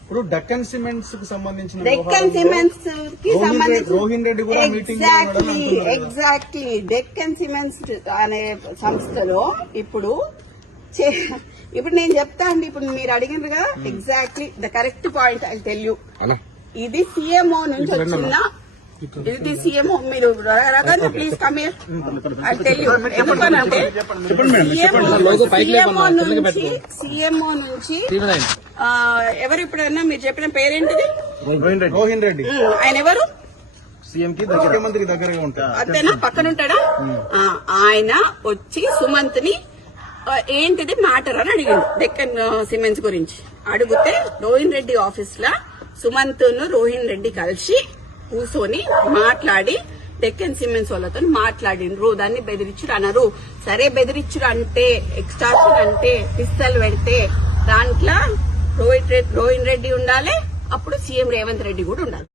ఇప్పుడు డెక్కన్ సిమెంట్స్ కి సంబంధించిన డెక్కన్ సిమెంట్స్ కి సంబంధించి రోహిన్ రెడ్డి కూడా మీటింగ్ ఎగ్జాక్ట్లీ డెక్కన్ సిమెంట్స్ అనే సంస్థలో ఇప్పుడు నేను చెప్తా అండి. ఇప్పుడు మీరు అడిగినగా exactly the correct point I tell you. ఇది సిఎంఓ నుంచి వచ్చిన ఇది సీఎంఓ. మీరు please come here I tell you. ఎందుకనంటే సిఎంఓ నుంచి ఎవరు ఇప్పుడన్నా మీరు చెప్పిన పేరేంటిది? రోహిన్ రెడ్డి. ఆయన ఎవరు? సీఎం కి ముఖ్యమంత్రి దగ్గరగా ఉంటాడు. అంతేనా? పక్కన ఉంటాడా? ఆయన వచ్చి సుమంత్ ని ఏంటిది మ్యాటర్ అని అడిగిండు డెక్కన్ సిమెంట్స్ గురించి. అడిగితే రోహిన్ రెడ్డి ఆఫీస్ లా సుమంత్ ను రోహిన్ రెడ్డి కలిసి కూర్చొని మాట్లాడి డెక్కన్ సిమెంట్స్ వాళ్ళతో మాట్లాడిండ్రు. దాన్ని బెదిరించుడు అన్నారు. సరే బెదిరించుడు అంటే ఎక్స్టార్షన్ అంటే పిస్తల్ పెడితే దాంట్లో రోహిన్ రెడ్డి ఉండాలి, అప్పుడు సీఎం రేవంత్ రెడ్డి కూడా ఉండాలి.